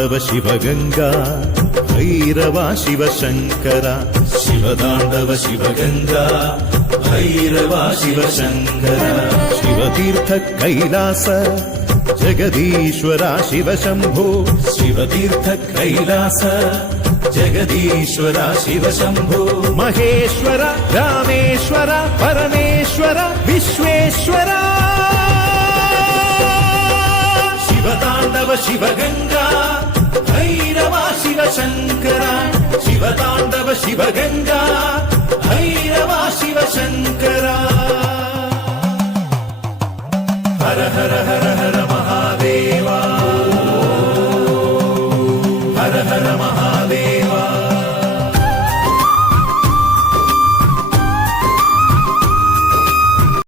Shiva Tandava Sivaganga Bhairava Sivasankara Shiva Tandava Sivaganga Bhairava Sivasankara ശിവതീർത്ഥ Kailasa ജഗദീശ്വര Shiva Shambho ശിവതീർത്ഥ Kailasa ജഗദീശ്വര Shiva Shambho Maheshwara Rameshwara Parameshwara Vishweshwara Shiva Tandava Sivaganga Bhairava Sivasankara Shiva Tandava Sivaganga